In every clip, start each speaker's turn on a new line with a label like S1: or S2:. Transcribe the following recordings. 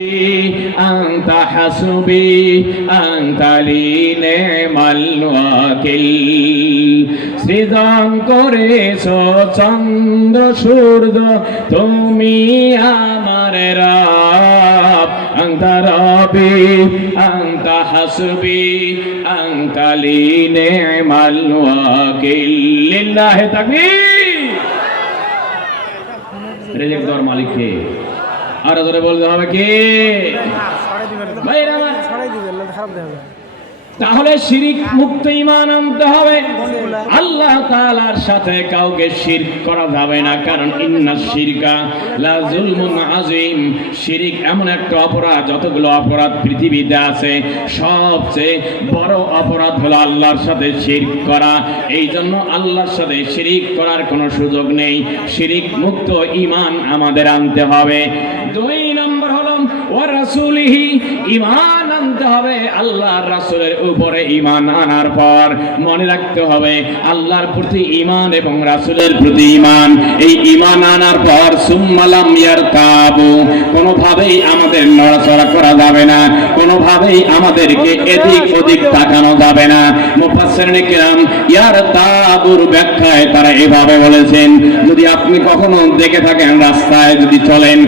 S1: أنت حسبي أنت لي نعم الوكيل সৃজন করেছ চন্দ্র সূর্য তুমি আমার রাব أنت ربي أنت حسبي أنت لي نعم الوكيل لله تكبير রেজেক্ট দেওয়ার মালিক কে আরও ধরে বলতে হবে কে?
S2: দিবেন।
S1: ভাইরা তাহলে শিরিক মুক্ত ইমান আনতে হবে। আল্লাহ তাআলার সাথে কাউকে শিরক করা যাবে না কারণ ইন্না শিরকা লা আযীম। শিরিক এমন একটা অপরাধ যতগুলো অপরাধ পৃথিবীতে আছে সবচেয়ে বড় অপরাধ হলো আল্লাহর সাথে শিরক করা। এই জন্য আল্লাহর সাথে শিরিক করার কোনো সুযোগ নেই। শিরিক মুক্ত ইমান আমাদের আনতে হবে। দুই নম্বর হলো ওয়া রাসূলিহি ইমান আনতে হবে আল্লাহর রাসূলের উপরে ইমান আনার পর। মনে রাখতে হবে আল্লাহর প্রতি ইমান এবং রাসূলের প্রতি ইমান এই ইমান আনার পর সুম্মালাম ইয়ারতাবু। কোনোভাবেই আমাদের নড়াচড়া করা যাবে না। কোনোভাবেই আমাদেরকে এদিক ওদিক তাকানো যাবে না। মুফাসসিরিনে কিরাম ইয়ারতাবুর ব্যাখ্যায় তারা এভাবে বলেছেন, যদি আপনি কখনো দেখে থাকেন রাস্তায় যদি চলেন,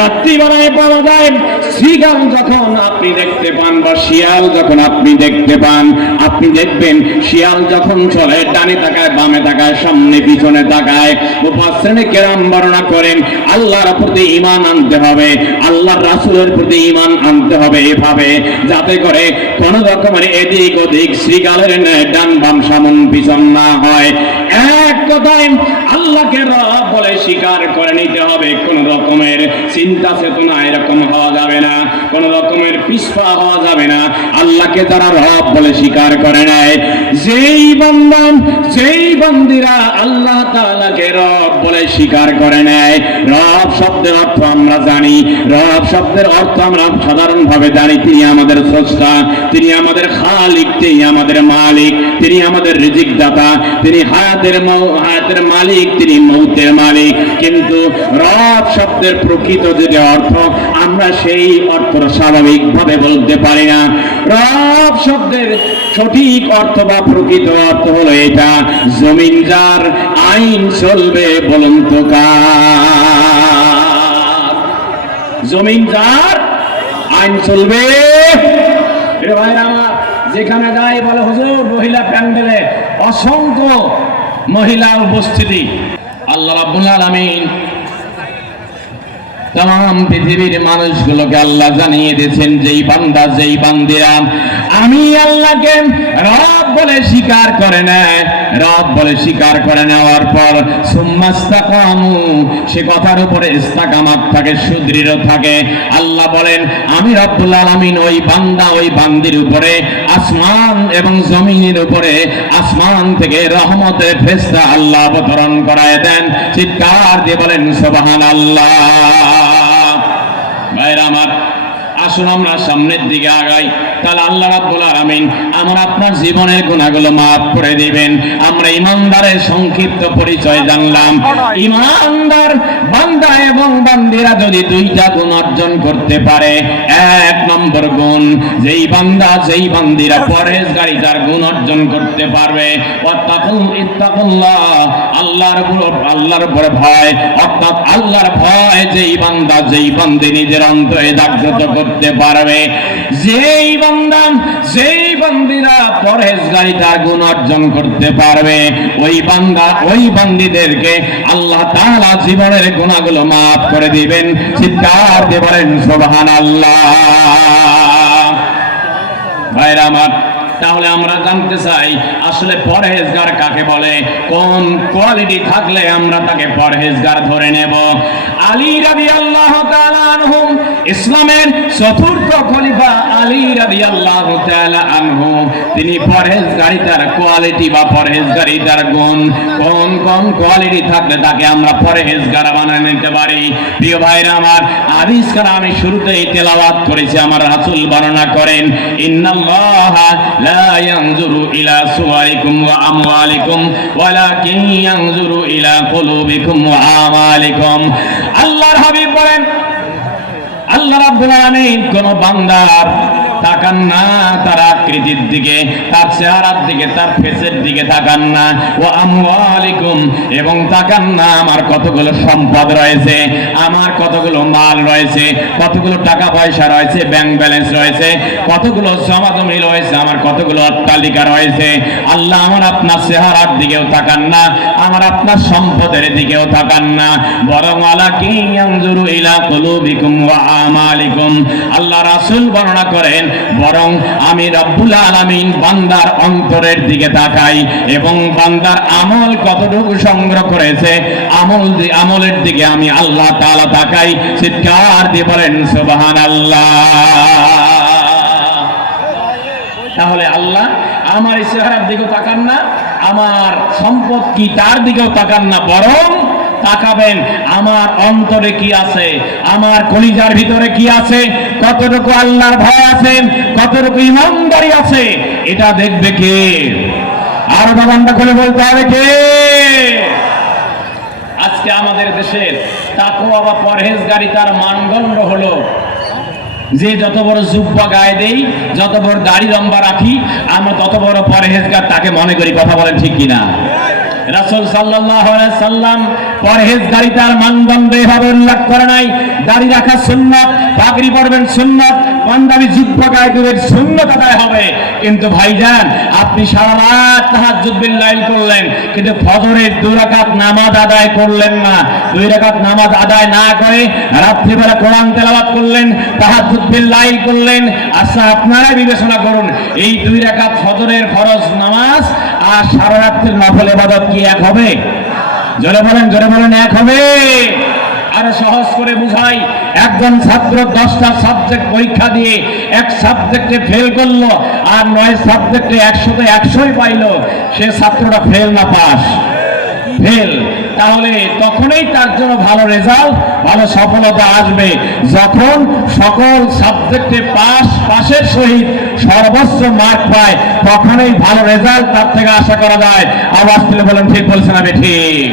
S1: রাত্রিবেলায় পাওয়া যায় শ্রীগাল যখন আপনি দেখতে পান বা শিয়াল যখন আপনি দেখতে পান, আপনি দেখবেন শিয়াল যখন চলে, ডানে তাকায়, বামে তাকায়, সামনে পিছনে তাকায়, মুফাসসিরিনে কেরাম বর্ণনা করেন, আল্লাহর প্রতি ঈমান আনতে হবে, আল্লাহর রাসুলের প্রতি ঈমান আনতে হবে এভাবে, যাতে করে কোন রকমের এদিক ওদিক শ্রীকালের ডান বাম সামন পিছন না হয়। এক কথায় আল্লাহকে রব বলে স্বীকার করে নিতে হবে। কোন রকমের চিন্তা চেতনা এরকম হওয়া যাবে না। কোন রকমের পিছপা হওয়া যাবে না। আল্লাহকে তারা রব বলে স্বীকার করে নেয়। যেই বান্দান যেই বান্দিরা আল্লাহ তাআলাকে রব বলে স্বীকার করে নেয়, রব শব্দের অর্থ আমরা জানি। রব শব্দের অর্থ আমরা সাধারণভাবে জানি। তিনি আমাদের স্রষ্টা, তিনি আমাদের খালিক। তিনি আমাদের মালিক, তিনি আমাদের রিজিক দাতা তিনি হায়াতের হায়াতের মালিক, তিনি মৌতের মালিক। কিন্তু রব শব্দের প্রকৃত যেটা অর্থ আমরা সেই অর্থ স্বাভাবিকভাবে বলতে পারি না। রব শব্দের সঠিক অর্থ বা প্রকৃত অর্থ হলো এটা, জমিন যার আইন চলবে বলুন জমিন যার আইন চলবে। ভাইরা আমার যেখানে যাই বলে, হুজুর মহিলা প্যান্ডেলে অসংখ্য মহিলা উপস্থিতি। আল্লাহ রাব্বুল আলামিন তাম পৃথিবীর মানুষগুলোকে আল্লাহ জানিয়ে দিয়েছেন, যেই বান্দা, যেই বান্দিরা, আমি আল্লাহকে রব বলে স্বীকার করে নেয় রব বলে স্বীকার করে নেওয়ার পর সুম্মাস্তাকামু, সে কথার উপরে ইস্তাকামাত থাকে, সুদৃঢ় থাকে। আল্লাহ বলেন, আমি রব্বুল আলামিন ওই বান্দা, ওই বান্দির উপরে, আসমান এবং জমিনের উপরে, আসমান থেকে রহমতের ফেরেশতা আল্লাহ অবতরণ করায় দেন। চিৎকার দিয়ে বলেন, সুবহানাল্লাহ। ভাইরা আমার আসুন, আমরা সামনের দিকে আগাই। তাহলে আল্লাহ রাব্বুল আলামিন আমার আপনার জীবনের গুণাগুলো মাফ করে দিবেন। আমরা ইমানদারের সংক্ষিপ্ত পরিচয় জানলাম। ইমানদার বান্দা এবং বান্দিরা যদি দুইটা গুণ অর্জন করতে পারে, এক নম্বর গুণ, যেই বান্দা যেই বান্দিরা পরেশগারী তার গুণ অর্জন করতে পারবে। আল্লাহর উপর আল্লাহর উপর ভয়। অর্থাৎ আল্লাহর ভয় যেই বান্দা, যেই বান্দি নিজের অন্তরে জাগ্রত করতে পারবে। যেই বান্দা, যেই বান্দিরা পরহেজগারী তার গুণ অর্জন করতে পারবে, ওই বান্দা, ওই বান্দিদেরকে আল্লাহ তাআলা জীবনের গুণাগুলো মাফ করে দিবেন। চিৎকার দিয়ে বলেন, সুবহানাল্লাহ। ভাইরা আমার, তাহলে আমরা জানতে চাই, আসলে পরহেজগার কাকে বলে? কোন কোয়ালিটি থাকলে আমরা তাকে পরহেজগার ধরে নেব? আলী রাবি আল্লাহ আনহুম, ইসলামের চতুর্থ খলিফা আলী রাবি আল্লাহ আনহু তিনি পরহেজগারিতার কোয়ালিটি বা পরহেজগারিতার গুণ। কোন কোন কোয়ালিটি থাকলে তাকে আমরা পরহেজগার বানিয়ে নিতে পারি? প্রিয় ভাইরা আমার আদিসকার আমি শুরুতেই তেলাওয়াত করেছি, আমার রাসূল বর্ণনা করেন, ইন্নাল্লাহ লা ইয়ানজুরু ইলা সুওয়ারিকুম ওয়া আমওয়ালিকুম, ওয়ালাকিন ইয়ানজুরু ইলা কুলুবিকুম ওয়া আমালিকুম। আল্লাহর হাবিব বলেন আল্লাহ রাব্বুল আলামিন কোন বান্দার তাকান না তার আকৃতির দিকে, তার চেহারার দিকে, তার ফেসের দিকে তাকান না। ও আমওয়ালিকুম, এবং তাকান না, আমার কতগুলো সম্পদ রয়েছে, আমার কতগুলো মাল রয়েছে, কতগুলো টাকা পয়সা রয়েছে ব্যাংক ব্যালেন্স রয়েছে, কতগুলো জমি রয়েছে, আমার কতগুলো অট্টালিকা রয়েছে। আল্লাহ আমার আপনার চেহারার দিকেও তাকান না, আমার আপনার সম্পদের দিকেও তাকান না। বরং আলা কি ইয়ানজুরু ইলা কুলুবিকুম ওয়া আমালিকুম। আল্লাহ রাসূল বর্ণনা করেন বরং আমি রব্বুল আলামিন বান্দার অন্তরের দিকে তাকাই এবং বান্দার আমল কতটুকু সংগ্রহ করেছে, আমল আমলের দিকে আমি আল্লাহ তাআলা তাকাই, চিৎকার দিয়ে বলেন, সুবহানাল্লাহ। তাহলে আল্লাহ আমার চেহারার দিকেও তাকান না, আমার সম্পদ কি তার দিকেও তাকান না, বরং তাকাবেন, আমার অন্তরে কি আছে? আমার কলিজার ভিতরে কি আছে? কতটুকু আল্লাহর ভয় আছে? কতটুকু ইমানদারি আছে? এটা দেখবে কে? আর বাগানটা খুলে বলতে হবে কে? আজকে আমাদের দেশের তাকওয়া বা পরহেজগারি তার মানদণ্ড হলো যে যত বড় জুব্বা গায়ে দেই, যত বড় দাড়ি লম্বা রাখি, আমরা তত বড় পরহেজগার তাকে মনে করি। কথা বলেন ঠিক কিনা? রাসূল আলাইহি সাল্লাম পরহেজগারি তার মানদণ্ড এভাবে উল্লেখ করে নাই। দাড়ি রাখা সুন্নাত, পাগড়ি পরবেন সুন্নাত পাঞ্জাবি গায়ে দেবেন সুন্নাত আদায় হবে। কিন্তু ভাইজান, আপনি সারা রাত তাহাজ্জুদ বিল্লাইল করলেন, কিন্তু ফজরের দুই রাকাত নামাজ আদায় করলেন না। দুই রাকাত নামাজ আদায় না করে রাত্রিবেলা কোরআন তেলাওয়াত করলেন, তাহাজ্জুদ বিল্লাইল করলেন। আচ্ছা আপনারাই বিবেচনা করুন, এই দুই রাকাত ফজরের ফরজ নামাজ আর সারা রাত্রির নফল এবাদত কি এক হবে? জোরে বলেন জোরে বলেন, এক হবে। আরে সহজ করে বুঝাই, একজন ছাত্র দশটা সাবজেক্ট পরীক্ষা দিয়ে এক সাবজেক্টে ফেল করল আর নয় সাবজেক্টে একশোতে একশোই পাইলো, সে ছাত্রটা ফেল না পাস। ফেল তাহলে তখনই জন্য ভালো রেজাল্ট ভালো সফলতা আসবে। যখন সকল সাবজেক্টে পাস পাশের সহিত সর্বোচ্চ মার্ক পায়, তখনই ভালো রেজাল্ট তার থেকে আশা করা যায়। আওয়াজ তুলে বলেন, ঠিক বলছেন আমি ঠিক।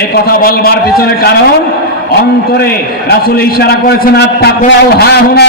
S1: এই কথা বলবার পিছনে কারণ, অন্তরে রাসূল ইশারা করেছেন আর তাকওয়াও হা হুনা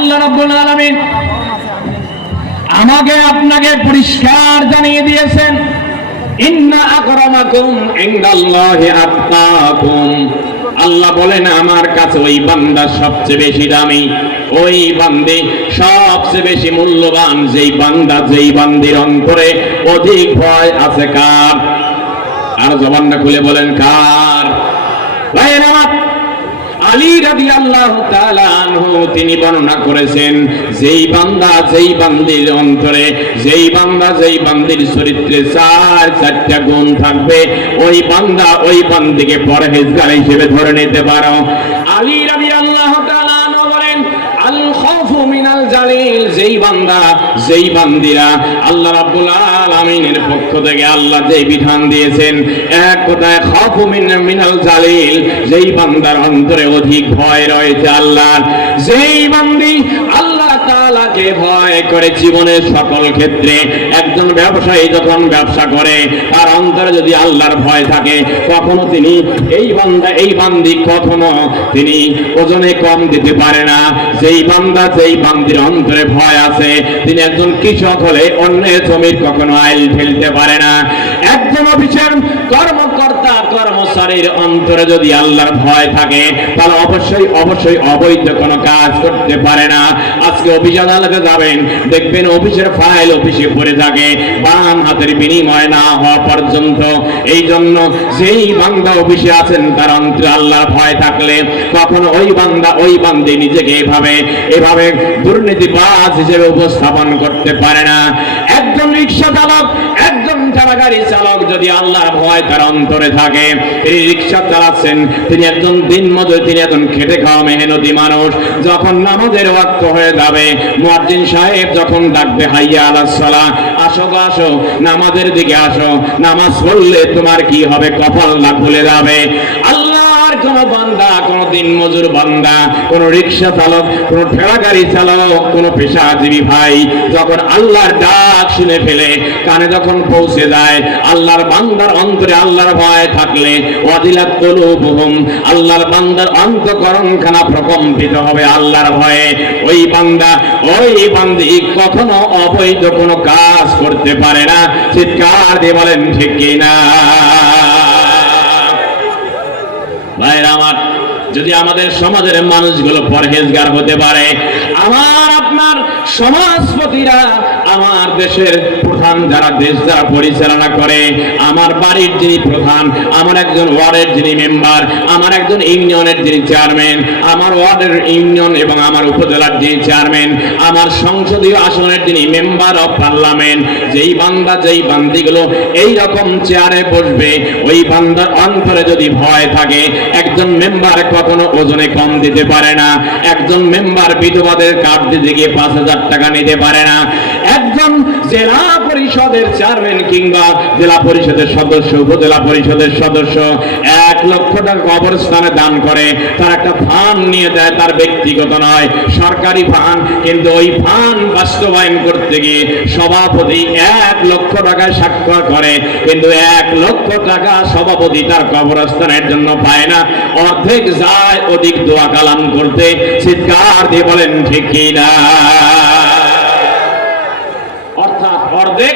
S1: আল্লাহ রাব্বুল আলামিন আমাকে আপনাকে পরিষ্কার জানিয়ে দিয়েছেন আল্লাহ বলেন, আমার কাছে ওই বান্দা সবচেয়ে বেশি দামি, ওই বান্দে সবচেয়ে বেশি মূল্যবান, যেই বান্দা, যেই বান্দির অন্তরে অধিক ভয় আছে কার? আর জবানটা খুলে বলেন, কার? ভাইয়ের আমার আলী রাদিয়াল্লাহু আল্লাহ তিনি বর্ণনা করেছেন, যেই বান্দা যেই বান্দির অন্তরে, যেই বান্দা যেই বান্দির চরিত্রে চার, চারটা গুণ থাকবে, ওই বান্দা ওই বান্দিকে পরহেজগার হিসেবে ধরে নিতে পারো। আলী রাদিয়াল্লাহু তাআলা আনহু বলেন আল খাউফু মিনাল জালিল, যেই বান্দা, যেই বান্দিরা, আল্লাহ রাব্বুল আলামিনের পক্ষ থেকে আল্লাহ যেই বিধান দিয়েছেন, এক কথায় খাফু মিনাল জালিল, যেই বান্দার অন্তরে অধিক ভয় রয়েছে আল্লাহর। যেই বান্দি আল্লাহ তাআলাকে ভয় করে জীবনের সকল ক্ষেত্রে একজন ব্যবসায়ী যখন ব্যবসা করে, তার অন্তরে যদি আল্লাহর ভয় থাকে, কখনো তিনি এই বান্দা, এই বান্দি কখনো তিনি ওজনে কম দিতে পারে না। সেই বান্দা সেই বান্দির অন্তরে ভয় আছে, তিনি একজন কৃষক হলে অন্য জমির কখনো আইল ফেলতে পারে না। একজন অফিসের কর্মকর্তা কর্মচারীর অন্তরে যদি আল্লাহর ভয় থাকে, তাহলে অবশ্যই অবশ্যই অবৈধ কোনো কাজ করতে পারে না। আজকে অফিস আদালতে যাবেন, দেখবেন অফিসের ফাইল অফিসে পড়ে থাকে, বাম হাতের বিনিময় না হওয়া পর্যন্ত। এই জন্য যেই বান্দা অফিসে আছেন, তার অন্তরে আল্লাহর ভয় থাকলে কখনো ওই বান্দা ওই বান্দে নিজেকে এভাবে এভাবে দুর্নীতিবাজ হিসেবে উপস্থাপন করতে পারে না। একজন রিক্সা চালক একজন ঠেলা গাড়ি চালক যদি আল্লাহর ভয় তার অন্তরে থাকে, তিনি রিক্সা চালাচ্ছেন, তিনি একজন দিন মজুর তিনি একজন খেটে খাওয়া মেহনতি মানুষ। যখন নামাজের ওয়াক্ত হয়ে যাবে, মুয়াজ্জিন সাহেব যখন ডাকবে, হাইয়া আলাস সালাহ আসো আসো, নামাজের দিকে আসো, নামাজ পড়লে তোমার কি হবে? কপাল না খুলে যাবে। আল্লাহর কোন বান্দা, কোন দিন মজুর বান্দা, কোন রিক্সা চালক, কোন ঠেলা গাড়ি চালক, কোন পেশাজীবী ভাই যখন আল্লাহর ডাক শুনে ফেলে, কানে যখন পৌঁছে যায়, আল্লাহর বান্দার অন্তরে আল্লাহর ভয় থাকলে ওয়াদিলাত কলুবুহুম, আল্লাহর বান্দার অন্তকরণ খানা প্রকম্পিত হবে আল্লাহর ভয়ে। ওই বান্দা, ওই বান্দি কখনো অবৈধ কোনো কাজ করতে পারে না। চিৎকার দিয়ে বলেন, ঠিক কিনা ভাইরা আমার যদি আমাদের সমাজের মানুষগুলো পরহেজগার হতে পারে আমার আপনার সমাজপতিরা আমার দেশের প্রধান যারা দেশ যারা পরিচালনা করে, আমার বাড়ির যিনি প্রধান, আমার একজন ওয়ার্ডের যিনি মেম্বার, আমার একজন ইউনিয়নের যিনি চেয়ারম্যান, আমার ওয়ার্ডের ইউনিয়ন এবং আমার উপজেলার যিনি চেয়ারম্যান, আমার সংসদীয় আসনের যিনি মেম্বার অফ পার্লামেন্ট, যেই বান্দা, যেই বান্দিগুলো এই রকম চেয়ারে বসবে, ওই বান্দার অন্তরে যদি ভয় থাকে, একজন মেম্বার কখনো ওজনে কম দিতে পারে না, একজন মেম্বার বিধবাদের কার্ড দিতে গিয়ে পাঁচ হাজার টাকা নিতে পারে না একজন জেলা পরিষদের চেয়ারম্যান কিংবা জেলা পরিষদের সদস্য, উপজেলা পরিষদের সদস্য এক লক্ষ টাকা কবরস্থানে দান করে। তার একটা ফান নিয়ে দেয়, তার ব্যক্তিগত নয়, সরকারি ফান। কিন্তু ওই ফান বাস্তবায়ন করতে গিয়ে সভাপতি এক লক্ষ টাকায় স্বাক্ষর করে। কিন্তু এক লক্ষ টাকা সভাপতি তার কবরস্থানের জন্য পায় না। অর্ধেক যায়, অধিক দোয়া কালাম করতে। চিৎকার দিয়ে বলেন, ঠিক কিনা অর্থাৎ অর্ধেক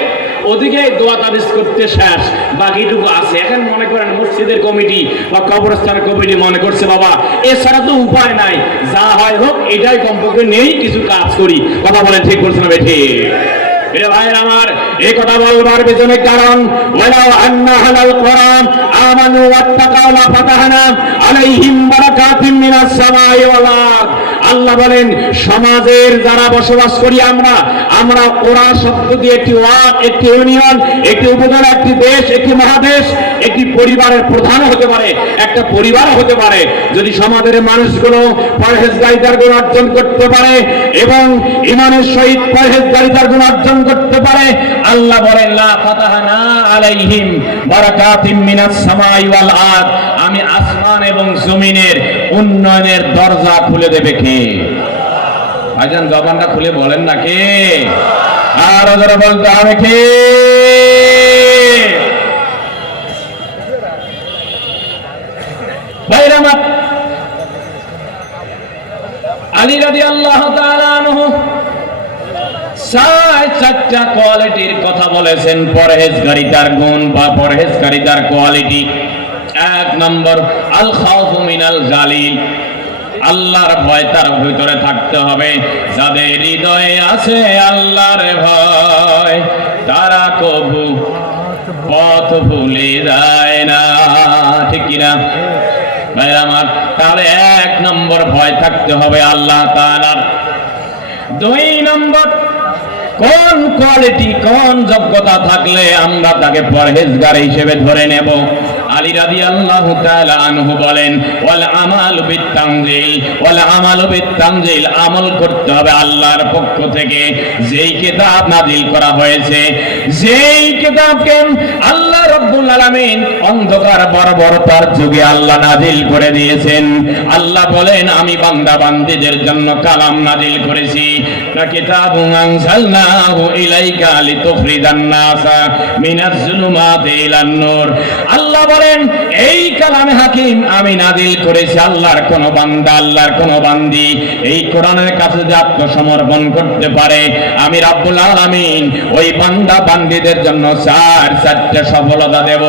S1: ওদিকে দোয়া তাবিজ করতে শেষ, বাকিটুকু আছে। এখন মনে করেন মসজিদের কমিটি বা কবরস্থানের কমিটি মনে করছে, বাবা, এছাড়া তো উপায় নাই। যা হয় হোক, এটাই কমপক্ষে নেই, কিছু কাজ করি। কথা বলেন ঠিক বলছেন না বেঠে কারণ আলাইহিম বারাকাতিম মিনাস সামাই ওয়াল আল্লাহ বলেন, সমাজের যারা বসবাস করি আমরা আমরা ওরা শব্দ দিয়ে একটি ওয়ার্ড একটি ইউনিয়ন, একটি উপজেলা, একটি দেশ, একটি মহাদেশ, একটি পরিবারের প্রধান হতে পারে, একটা পরিবার হতে পারে। যদি সমাজের মানুষগুলো পরহেজগারিতার গুণ অর্জন করতে পারে এবং ইমানের সহিত পরহেজগারিতার গুণ অর্জন করতে পারে, আল্লাহ বলেন, লা ফাতাহানা আলাইহিম বারাকাতিম মিনাস সামাই ওয়াল আরদ। আমি আসমান এবং জমিনের উন্নয়নের দরজা খুলে দেবে কে? ভাইজান, জবানটা খুলে বলেন না কে? আর যারা বলতে হবে কে? কোয়ালিটির কথা বলেছেন পরহেজগারিতার গুণ বা পরহেজগারিতার কোয়ালিটি। এক নম্বর আল মিনাল জালিল। আল্লাহর ভয় তার ভিতরে থাকতে হবে। যাদের হৃদয়ে আছে আল্লাহর ভয়, তারা কবু পথ ভুলে যায় না। ঠিক কিনা? ভাই আমার, তাহলে এক নম্বর ভয় থাকতে হবে আল্লাহ তাআলার। দুই নম্বর, কোন কোয়ালিটি, কোন যোগ্যতা থাকলে আমরা তাকে পরহেজগার হিসেবে ধরে নেব। আলী রাদি আল্লাহ আনহু বলেন, ওয়াল আমাল ওয়াল আমাল আমল করতে হবে আল্লাহর পক্ষ থেকে। যেই কিতাব নাজিল করা হয়েছে, যেই কিতাবকে আল্লাহ রব্বুল আলামিন অন্ধকার বর্বরতার যুগে আল্লাহ নাজিল করে দিয়েছেন। আল্লাহ বলেন, আমি বান্দা জন্য কালাম নাজিল করেছি। ইলাইকা নাসা মিনাজ জুলুমাতি ইলান নূর আল্লাহ বলেন এই কালামে হাকিম, আমি নাজিল করেছি আল্লাহর কোন বান্দা, আল্লাহর কোন বান্দি। এই কোরআনের কাছে যে আত্মসমর্পণ করতে পারে, আমি রাব্বুল আলামিন ওই বান্দা বান্দীদের জন্য চার, চারটে সফলতা দেব।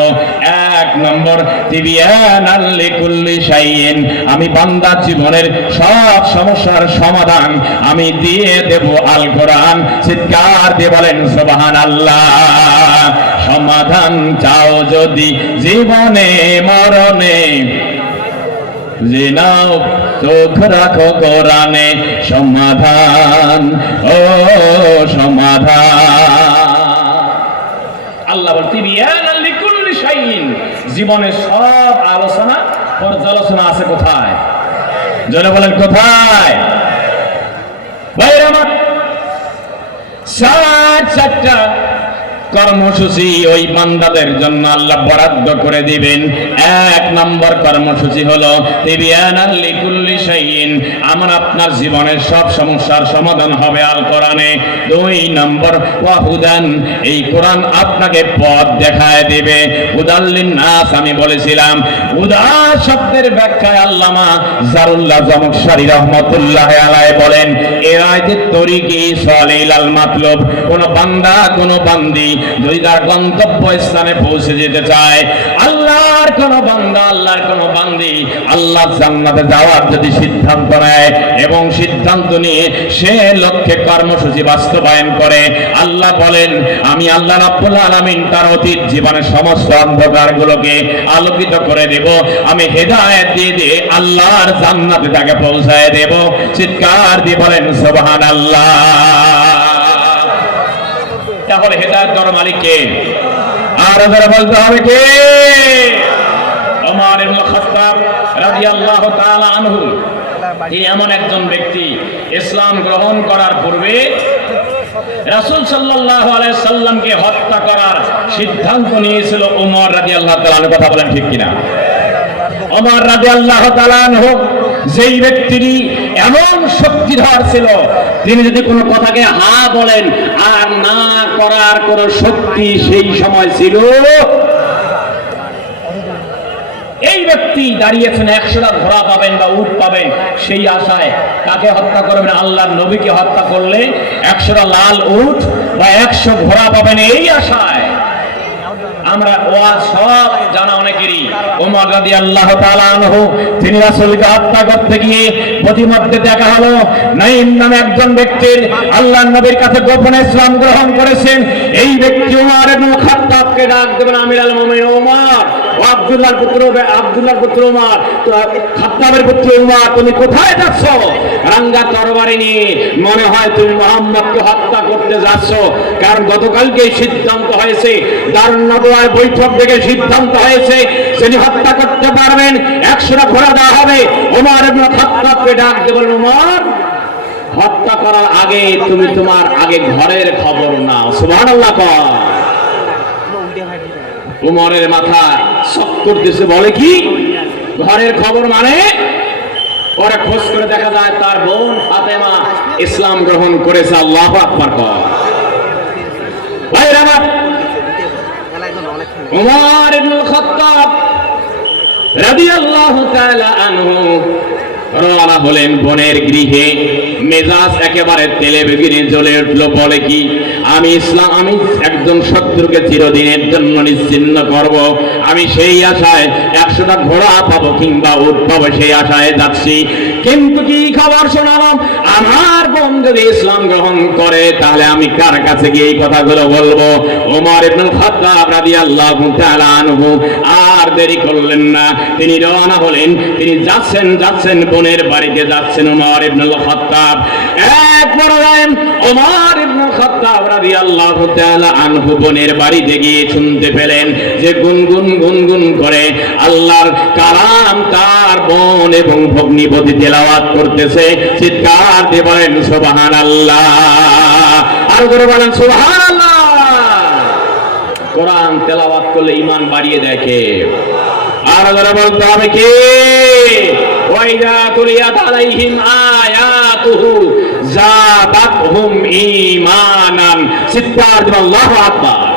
S1: এক নম্বর, তিবিয়ান লিকুল্লি শাইইন, আমি বান্দা জীবনের সব সমস্যার সমাধান আমি দিয়ে দেব আল কোরআন। চিৎকার দিয়ে বলেন, সুবহানাল্লাহ। সমাধান চাও যদি জীবনে, মরণে। জিনাও, চোখ রাখো কোরআনে সমাধান, ও সমাধান। আল্লাহ শাইইন। জীবনের সব আলোচনা, পর্যালোচনা আছে কোথায়? জনে বলেন, কোথায়? ভাইরা আমার। সাত কর্মসূচি ওই বান্দাদের জন্য আল্লাহ বরাদ্দ করে দিবেন। এক নম্বর কর্মসূচি হলো আমার আপনার জীবনের সব সমস্যার সমাধান হবে আল কোরআনে। দুই নম্বর, ওয়াহুদান, এই কোরআন আপনাকে পথ দেখায় দেবে। উদাল্লিন নাস আমি বলেছিলাম উদা শব্দের ব্যাখ্যায় আল্লামা জারুল্লাহ জমকশারী রহমতুল্লাহ আলাইহি বলেন এর আয়াতের তরিকি সলিল আল মাতলব, কোন বান্দা, কোন বান্দি যদি তার গন্তব্য স্থানে পৌঁছে যেতে চায়, আল্লাহর কোন বান্দা, আল্লাহর কোন বান্দি, আল্লাহ জান্নাতে যাওয়ার যদি সিদ্ধান্ত নেয় এবং সিদ্ধান্ত নিয়ে সে লক্ষ্যে কর্মসূচি বাস্তবায়ন করে, আল্লাহ বলেন, আমি আল্লাহ রাব্বুল আলামিন তার অতীত জীবনের সমস্ত অন্ধকারগুলোকে আলোকিত করে দেব। আমি হেদায়েত দিয়ে দিয়ে আল্লাহর জান্নাতে তাকে পৌঁছায় দেব। চিৎকার দিয়ে বলেন, সুবহানাল্লাহ। তাহলে হেদায়েত দেওয়ার মালিক কে আর যারা বলতে হবে কে? ওমর ইবনে খাত্তাব রাদিয়াল্লাহু তাআলা আনহু। তিনি এমন একজন ব্যক্তি ইসলাম গ্রহণ করার পূর্বে রাসূল সাল্লাল্লাহু আলাইহি সাল্লামকে হত্যা করার সিদ্ধান্ত নিয়েছিল ওমর রাদিয়াল্লাহু তাআলা কথা বলেন ঠিক কিনা? ওমর রাদিয়াল্লাহু তাআলা আনহু যেই ব্যক্তিটি এমন শক্তিধর ছিল, তিনি যদি কোনো কথাকে হা বলেন, আর না করার কোন শক্তি সেই সময় ছিল। এই ব্যক্তি দাঁড়িয়েছেন, একশোটা ঘোড়া পাবেন বা উট পাবেন, সেই আশায় কাকে হত্যা করবেন? আল্লাহর নবীকে হত্যা করলে একশোটা লাল উট বা একশো ঘোড়া পাবেন, এই আশায়। আমরা ওয়াজ সব জানা অনেকেরই। ওমর রাদি আল্লাহ আনহু, তিনি রাসুলকে হত্যা করতে গিয়ে প্রতিমধ্যে দেখা হলো। নাইম নামে একজন ব্যক্তির আল্লাহ নবীর কাছে গোপনে ইসলাম গ্রহণ করেছেন। এই ব্যক্তি ওমর ইবনে খাত্তাবকে ডাক দেবেন আমির আল মোমিন ওমর ও পুত্র আব্দুল্লাহর পুত্র ওমর তো পুত্র ওমর তুমি কোথায় যাচ্ছ? রাঙ্গা তরবারি নিয়ে মনে হয় তুমি মোহাম্মদকে হত্যা করতে যাচ্ছ। কারণ গতকালকে সিদ্ধান্ত হয়েছে দারুণ বৈঠক থেকে সিদ্ধান্ত হয়েছে, যিনি হত্যা করতে পারবেন, একশোটা ঘোড়া দেওয়া হবে। ওমর এবং খাত্তাবকে ডাক দেবেন ওমর হত্যা করার আগে তুমি তোমার আগে ঘরের খবর নাও। কর উমরের মাথা সব করতেছে বলে কি? ঘরের খবর মানে পরে খোঁজ করে দেখা যায় তার বোন ফাতেমা ইসলাম গ্রহণ করেছে, আল্লাহ আকবার ইবনুল খাত্তাব রাদিয়াল্লাহু তাআলা আনহু রওনা হলেন বোনের গৃহে। মেজাজ একেবারে তেলে বেগিনে জ্বলে উঠল, বলে কি, আমি ইসলাম আমি একজন শত্রুকে চিরদিনের জন্য নিশ্চিন্ন করব। আমি সেই আশায় একশোটা ঘোড়া পাবো কিংবা উঠ পাবো সেই আশায় যাচ্ছি। কিন্তু কি খবর শোনালাম? আমার বোন যদি ইসলাম গ্রহণ করে, তাহলে আমি কার কাছে গিয়ে এই কথাগুলো বলব? ওমর ইবনুল খাত্তাব রাদিয়াল্লাহু তাআলা আনহু আর দেরি করলেন না। তিনি রওনা হলেন, তিনি যাচ্ছেন যাচ্ছেন, বোনের বাড়িতে যাচ্ছেন ওমর ইবনুল খাত্তাব। এক পর্যায়ে ওমর রাদিয়াল্লাহু তাআলা আনহু বোনের বাড়িতে গিয়ে শুনতে পেলেন যে গুনগুন গুনগুন করে আল্লাহর কালাম তার বোন এবং ভগ্নিপতি তেলাওয়াত করতেছে। চিৎকার দিয়ে বলেন, সুবহানাল্লাহ। আর করে বলেন, সুবহানাল্লাহ। কোরআন তেলাওয়াত করলে ঈমান বাড়িয়ে দেখে আর যারা বলতে হবে কি? ওয়াইদা তুলিয়াত আলাইহিম আয়াতুহু জাদাতহুম ঈমানান। দিয়ে আল্লাহু আকবার।